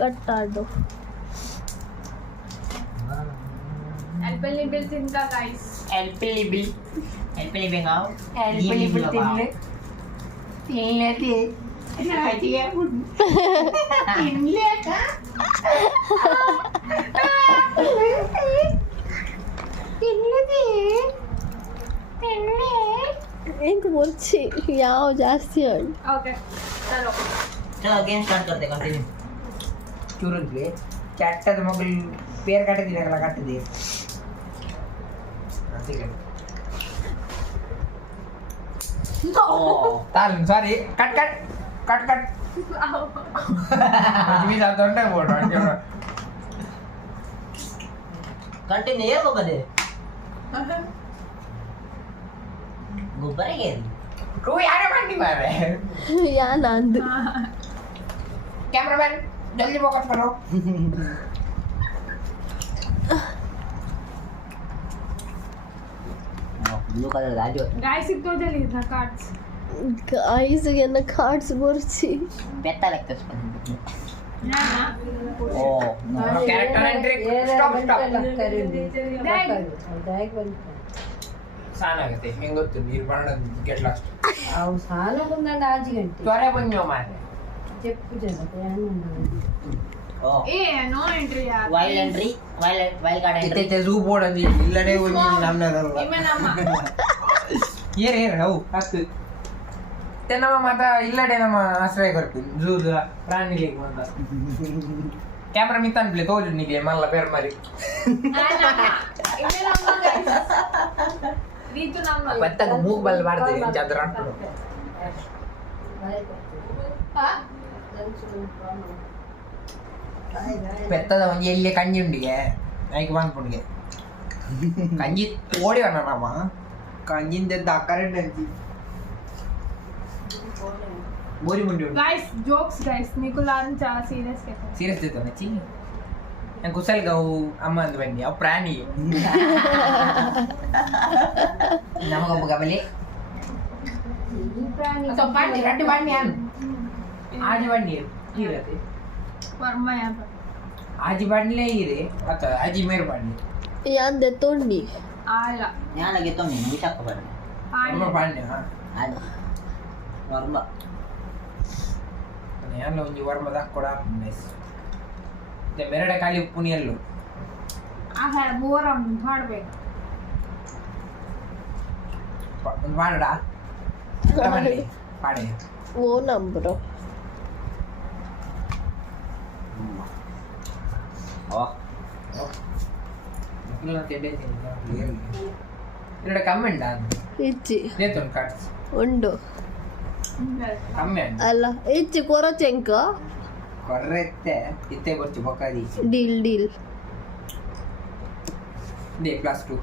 कट्टाडो एल्पल nibble तिनका guys एल्पल nibble खाओ एल्पल nibble तिनले ते खाती है तिनले का तिनले एक बोलছি याओ ಜಾಸ್ತಿ ಹೇಳು ओके चलो चलो गेम स्टार्ट करते हैं कंटिन्यू ಚೂರಿಗೆ ಕೆಟ್ಟದ ಮಗಳು ಪೇರ್ ಕಟ್ಟಿದ್ದೀರಲ್ಲ ಕಟ್ಟಿದೆ ತಾಲ್ ಸಾರಿ ಕಟ್ ಕಟ್ ಕಟ್ ಕಟ್ ಅಜ್ಮಿ ಸಾತ್ ಹೊಂಟೆ ಬೋರ್ಡ್ कंटिन्यू ये को बदे गुब्बारे के तू यार बंदी मारे ಯಾ ನಂದು कैमरामैन जल्दी फोकस करो ब्लू कलर राजू गाइस इतो जल्दी था cards guys yana cards borchi बेटा लगता है ना ना ओ कैरेक्टर एंट्री स्टॉप स्टॉप ಸಾನಾಗುತ್ತೆ ಹೆಂಗ್ ಗೊತ್ತು ನೀರು ಬಣ್ಣ ಗೆಟ್ ಲಾಸ್ಟ್ అవు సాను ఉందండి ఆజిగంటి ತ್ವರೆ ಬಂದ್ಯೋ ಮಾರೆ చెప్పు జనతే ओ ए नो एंट्री यार wild entry wild card entry ಇತ್ತೆ ಝೂ ಬೋರ್ಡ್ ಅಂದಿ ಇಲ್ಲಡೆ ಒಂದು ನಮ್ಮನದಲ್ಲ इमे ನಮ್ಮ ಏರ್ ಹೌ ಹತ್ತು ते ನಮ್ಮ ಮಾತ ಇಲ್ಲಡೆ ನಮ್ಮ ಆಶ್ರಯ ಕೊರ್ಪಿನ್ ಝೂ ಪ್ರಾಣಿಲಿಗೆ ಬಂದ ಕ್ಯಾಮೆರಾ ಮಿತ್ತನ್ ಪ್ಲೇ ತೋಜು ನಿಗೆ ಮಲ್ಲ ಪೇರ್ ಮರಿ इमे ನಮ್ಮ गाइस ರೀತು ನಮ್ಮ ಪತ್ತಂಗ ಮೂಗ್ ಬಲ್ ಬಾರ್ದೆ ಚಂದ್ರ ಪೆತ್ತದ ಒಂದು ಎಲ್ಲಿ ಕಂಜಿ ಉಂಡಿಗೆ ಐಕ್ ಬಂದ್ಪುಂಡಿಗೆ ಕಂಜಿ ಓಡಿ ನಮ್ಮ ಕಂಜಿಂದ ಕರೆಂಟ್ ಅಂತಿ ಬೋರಿ ಮುಂಡಿ ಉಂಟು गाइस जोक्स गाइस నీకు లాన్ చాలా సీరియస్ గా ಸೀರಿಯಸ್ ಇತ್ತು ನಚ್ಚಿ ನಾನು ಕುಸಲ್ಗ ಅವು ಅಮ್ಮ ಅಂತ ಬನ್ನಿ ಅವು ಪ್ರಾಣಿ ನಮಗೊಬ್ಬ ಗಬಲಿ तो पानी रट्टी पानी आन आज पानी इरते वर्मा यहाँ पर आज पानी ले इरे अच्छा आज मेरे पानी यान देतोंडी आला यहाँ लगे तो नहीं bisa kabar वर्मा पानी हां ada warma यान लो ಒಂಜಿ ವರ್ಮ ದಕ್ಕೊಡ ನೈಸ್ ತೆ ಮೇರಡೆ ಖಾಲಿ ಉಪ್ಪುನಿ ಎಲ್ಲೋ ಆ ಹೇ ಬೋರಂ ಮಾಡ್ಬೇಕು ಒಂದು ಮಾಡಡ ಪಾಡೆ वो नंबरो oh ಇಲ್ಲ ತೆಡೆ ಇಲ್ಲ ಕಮೆಂಟ್ ಆನ್ ಇಚ್ಚಿ ದೇತೊನ್ ಕಾರ್ಡ್ಸ್ ಉಂಡು ಕಮೆಂಟ್ ಅಲ್ಲ ಇಚ್ಚಿ ಕೊರಚೆಂಕ ಕೊರ್ರೆತ್ತೆ ಇತ್ತೆ ಬರ್ತಿ ಬಕಾದಿ ಡೀಲ್ ದೇ +2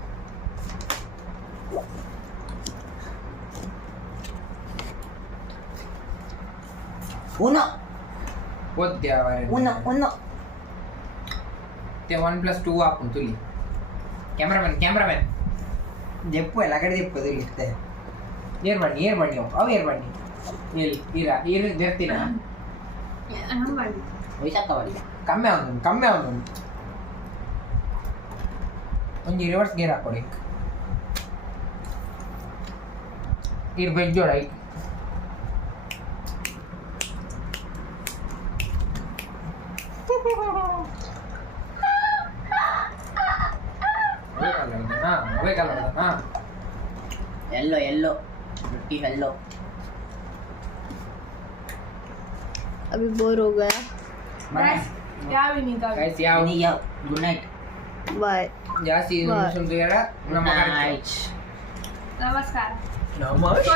uno ಓದ್ಯ ಅವರೇ uno ते 1+2 ಆಪುನ್ ತುಲಿ ಕ್ಯಾಮರಾಮನ್ ಜೆಪ್ಪು ಎಲ್ಲ ಕಡೆ ಜೆಪ್ಪು ತುಲಿ ಇತ್ತೆ ಏರ್ ಬನ್ನಿ ಅವು ಏರ್ ಬನ್ನಿ ಎಲ್ಲಿ ಇರ ಜರ್ತಿನ हम ಮಾಡಿ bisa kabar ಕಮ್ಮಿ ಅವನು ಒಂಜಿ ರಿವರ್ಸ್ ಗೇರ್ ಹಾಕೊಡಿ ಇರ್ಬೇಕು ಜೋಡ yellow lucky yellow अभी बोर हो गया गाइस ಯಾವ ವಿನಿತಾ ಗೈಸ್ ಯಾವ ini ya good night bye ಜಾಸ್ತಿ ಸುಂದರ ನಮ್ಮ night ನಮಸ್ಕಾರ ನಮಸ್ಕಾರ